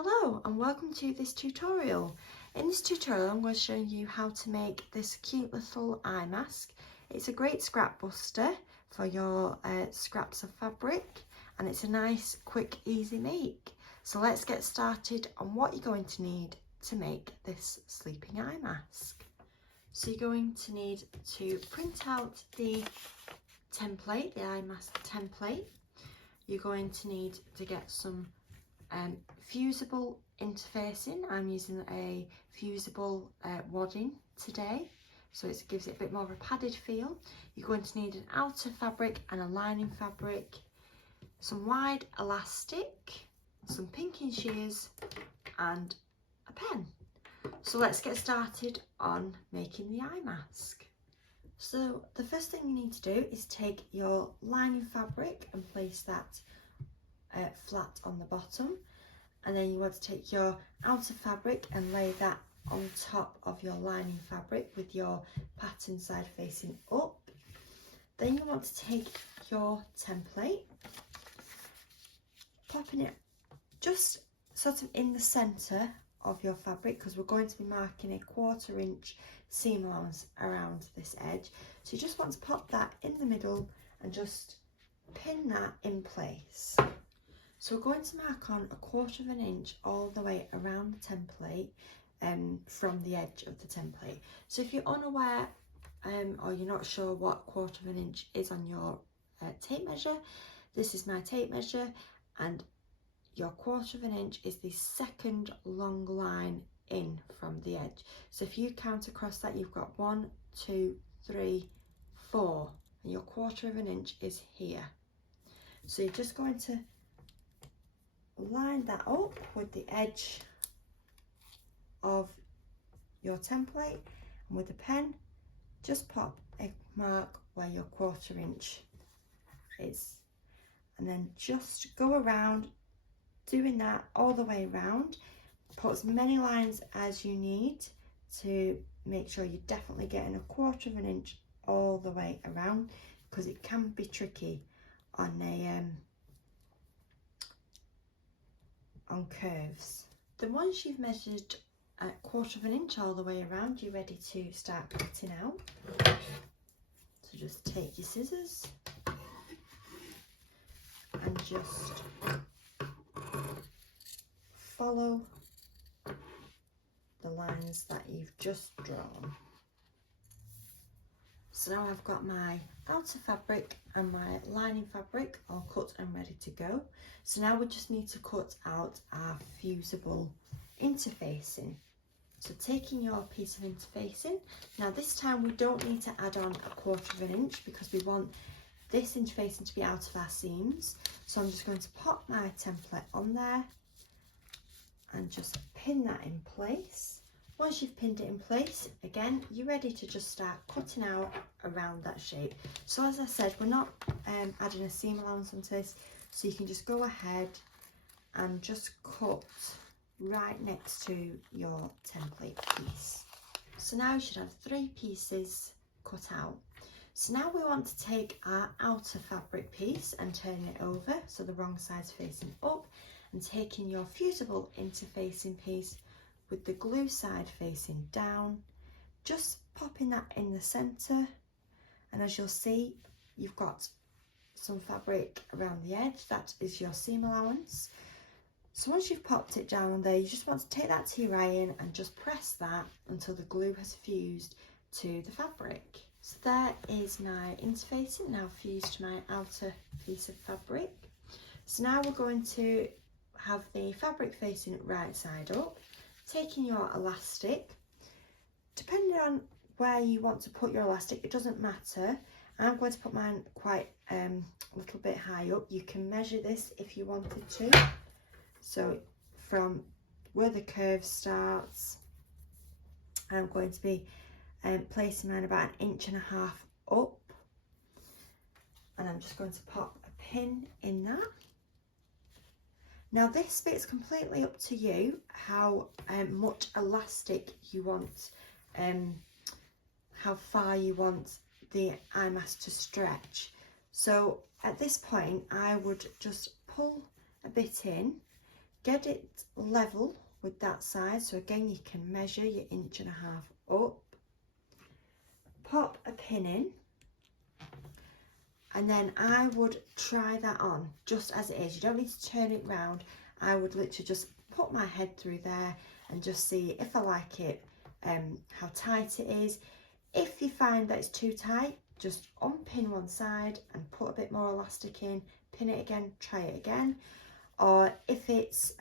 Hello and welcome to this tutorial. In this tutorial I'm going to show you how to make this cute little eye mask. It's a great scrap buster for your scraps of fabric, and it's a nice, quick, easy make. So let's get started on what you're going to need to make this sleeping eye mask. So you're going to need to print out the template, the eye mask template. You're going to need to get some fusible interfacing. I'm using a fusible wadding today, so it gives it a bit more of a padded feel. You're going to need an outer fabric and a lining fabric, some wide elastic, some pinking shears and a pen. So let's get started on making the eye mask. So the first thing you need to do is take your lining fabric and place that flat on the bottom, and then you want to take your outer fabric and lay that on top of your lining fabric with your pattern side facing up. Then you want to take your template, popping it just sort of in the centre of your fabric, because we're going to be marking a 1/4 inch seam allowance around this edge. So you just want to pop that in the middle and just pin that in place. So we're going to mark on 1/4 inch all the way around the template from the edge of the template. So if you're unaware or you're not sure what 1/4 inch is on your tape measure, this is my tape measure, and your 1/4 inch is the second long line in from the edge. So if you count across that, you've got 1, 2, 3, 4, and your 1/4 inch is here. So you're just going to line that up with the edge of your template, and with the pen just pop a mark where your 1/4 inch is, and then just go around doing that all the way around. Put as many lines as you need to make sure you're definitely getting 1/4 inch all the way around, because it can be tricky on on curves. Then once you've measured 1/4 inch all the way around, you're ready to start cutting out. So just take your scissors and just follow the lines that you've just drawn. So now I've got my outer fabric and my lining fabric all cut and ready to go. So now we just need to cut out our fusible interfacing. So taking your piece of interfacing, now this time we don't need to add on 1/4 inch because we want this interfacing to be out of our seams. So I'm just going to pop my template on there and just pin that in place. Once you've pinned it in place, again, you're ready to just start cutting out around that shape. So as I said, we're not adding a seam allowance onto this, so you can just go ahead and just cut right next to your template piece. So now you should have 3 pieces cut out. So now we want to take our outer fabric piece and turn it over so the wrong side's facing up, and taking your fusible interfacing piece with the glue side facing down, just popping that in the centre, and as you'll see, you've got some fabric around the edge. That is your seam allowance. So once you've popped it down there, you just want to take that to your iron and just press that until the glue has fused to the fabric. So there is my interfacing now fused to my outer piece of fabric. So now we're going to have the fabric facing right side up, taking your elastic. Depending on where you want to put your elastic, it doesn't matter. I'm going to put mine quite a little bit high up. You can measure this if you wanted to. So from where the curve starts, I'm going to be placing mine about 1.5 inches up, and I'm just going to pop a pin in that. Now this bit's completely up to you how much elastic you want, how far you want the eye mask to stretch. So at this point I would just pull a bit in get it level with that side. So again, you can measure your 1.5 inches up, pop a pin in, and then I would try that on just as it is. You don't need to turn it round. I would literally just put my head through there and just see if I like it, how tight it is. If you find that it's too tight, just unpin one side and put a bit more elastic in, pin it again, try it again. Or if it's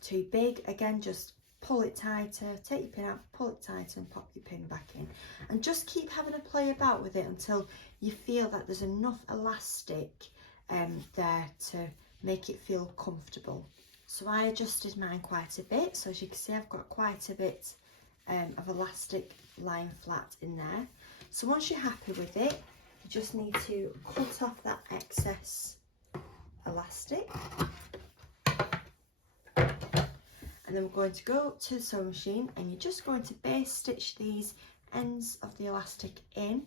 too big, again, just pull it tighter, take your pin out, pull it tighter and pop your pin back in. And just keep having a play about with it until you feel that there's enough elastic there to make it feel comfortable. So I adjusted mine quite a bit. So as you can see, I've got quite a bit of elastic lying flat in there. So once you're happy with it, you just need to cut off that excess elastic. And then we're going to go to the sewing machine and you're just going to base stitch these ends of the elastic in,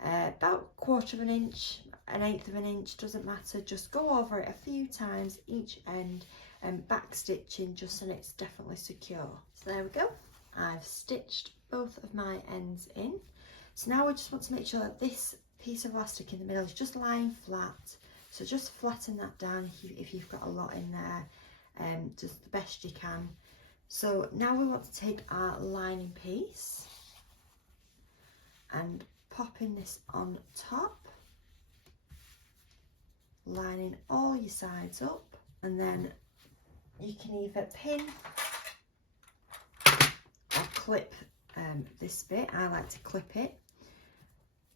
about 1/4 inch, 1/8 inch, doesn't matter. Just go over it a few times each end and back stitching just so it's definitely secure. So there we go, I've stitched both of my ends in. So now we just want to make sure that this piece of elastic in the middle is just lying flat. So just flatten that down if you've got a lot in there, just the best you can. So now we want to take our lining piece and pop in this on top, lining all your sides up, and then you can either pin or clip this bit. I like to clip it.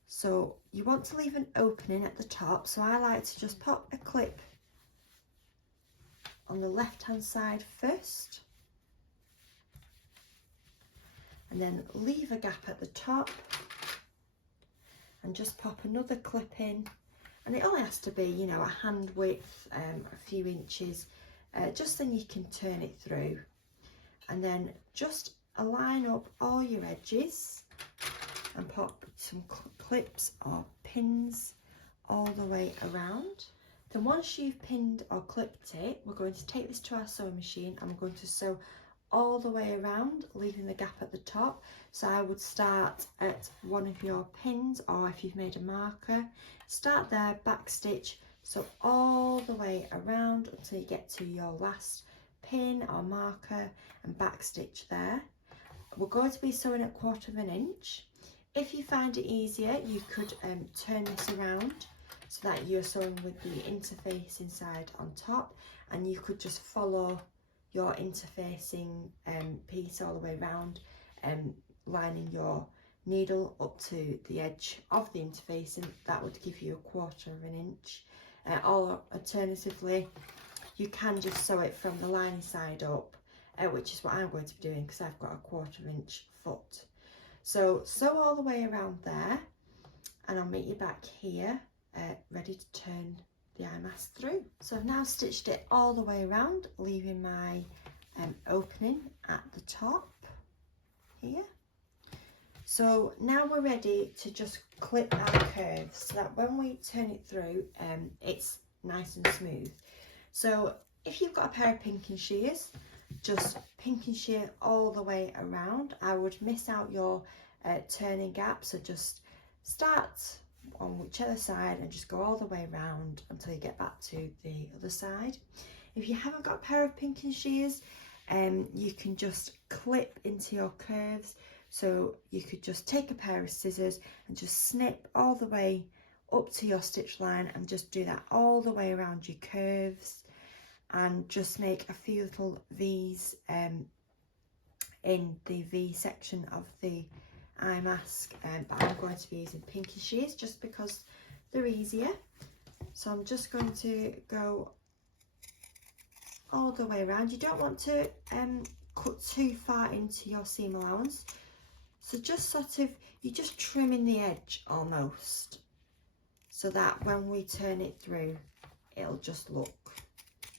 So you want to leave an opening at the top, so I like to just pop a clip on the left hand side first, and then leave a gap at the top and just pop another clip in. And it only has to be, you know, a hand width, a few inches, just then you can turn it through. And then just align up all your edges and pop some clips or pins all the way around. Then once you've pinned or clipped it, we're going to take this to our sewing machine and we're going to sew all the way around, leaving the gap at the top. So I would start at one of your pins, or if you've made a marker, start there, back stitch, so all the way around until you get to your last pin or marker and back stitch there. We're going to be sewing at 1/4 inch. If you find it easier, you could turn this around so that you're sewing with the interfacing side on top, and you could just follow your interfacing piece all the way around, lining your needle up to the edge of the interfacing. That would give you a 1/4 inch. Or alternatively, you can just sew it from the lining side up, which is what I'm going to be doing because I've got a 1/4 inch foot. So sew all the way around there, and I'll meet you back here, ready to turn the eye mask through. So I've now stitched it all the way around, leaving my opening at the top here. So now we're ready to just clip our curves so that when we turn it through, it's nice and smooth. So if you've got a pair of pinking shears, just pinking shear all the way around. I would miss out your turning gap, so just start on whichever side and just go all the way around until you get back to the other side. If you haven't got a pair of pinking shears, you can just clip into your curves. So you could just take a pair of scissors and just snip all the way up to your stitch line and just do that all the way around your curves, and just make a few little V's in the V section of the eye mask, but I'm going to be using pinky shears just because they're easier. So I'm just going to go all the way around. You don't want to cut too far into your seam allowance, so just sort of, you're just trimming the edge almost, so that when we turn it through, it'll just look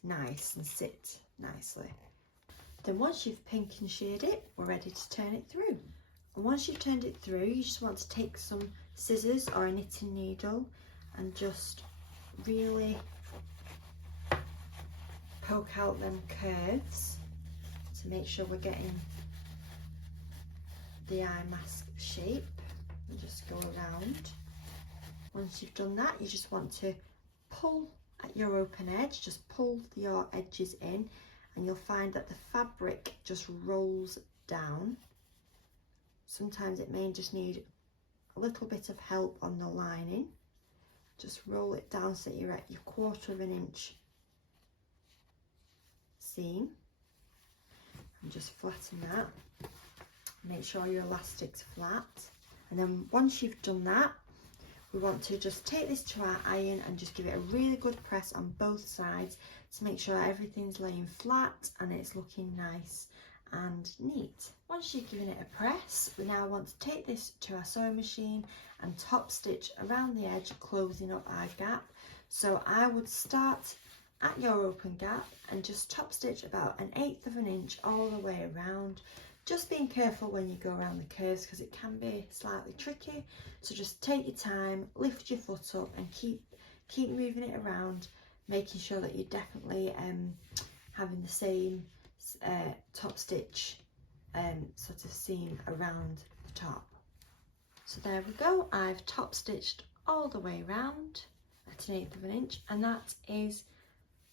nice and sit nicely. Then once you've pink and sheared it, we're ready to turn it through. And once you've turned it through, you just want to take some scissors or a knitting needle and just really poke out them curves to make sure we're getting the eye mask shape, and just go around. Once you've done that, you just want to pull at your open edge, just pull your edges in, and you'll find that the fabric just rolls down. Sometimes it may just need a little bit of help on the lining. Just roll it down so you're at your 1/4 inch seam, and just flatten that. Make sure your elastic's flat, and then once you've done that, we want to just take this to our iron and just give it a really good press on both sides to make sure everything's laying flat and it's looking nice and neat. Once you've given it a press, we now want to take this to our sewing machine and top stitch around the edge, closing up our gap. So I would start at your open gap and just top stitch about 1/8 inch all the way around. Just being careful when you go around the curves because it can be slightly tricky. So just take your time, lift your foot up and keep moving it around, making sure that you're definitely having the same top stitch sort of seam around the top. So there we go, I've top stitched all the way around at 1/8 inch, and that is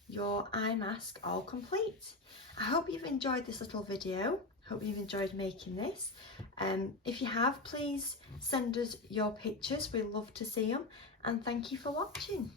your eye mask all complete. I hope you've enjoyed this little video. Hope you've enjoyed making this. If you have, please send us your pictures. We love to see them, and thank you for watching.